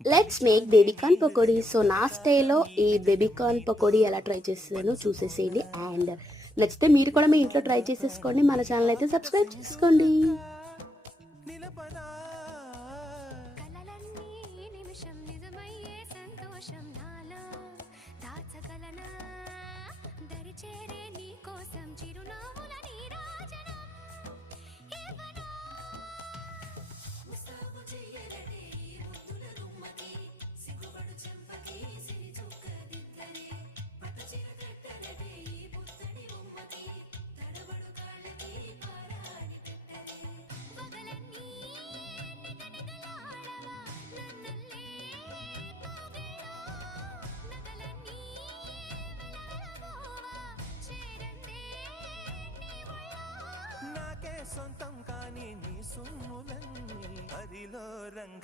Let's make baby corn pakodi. So నా స్టైల్లో ఈ బేబీకార్న్ పకోడీ ఎలా ట్రై చేస్తానో చూసేసేయండి. అండ్ నచ్చితే మీరు కూడా మీ ఇంట్లో ట్రై చేసేసుకోండి. మన ఛానల్ అయితే సబ్స్క్రైబ్ చేసుకోండి. నాకే సొంతం కాని నీ సొమ్ములన్నీ అదిలో రంగ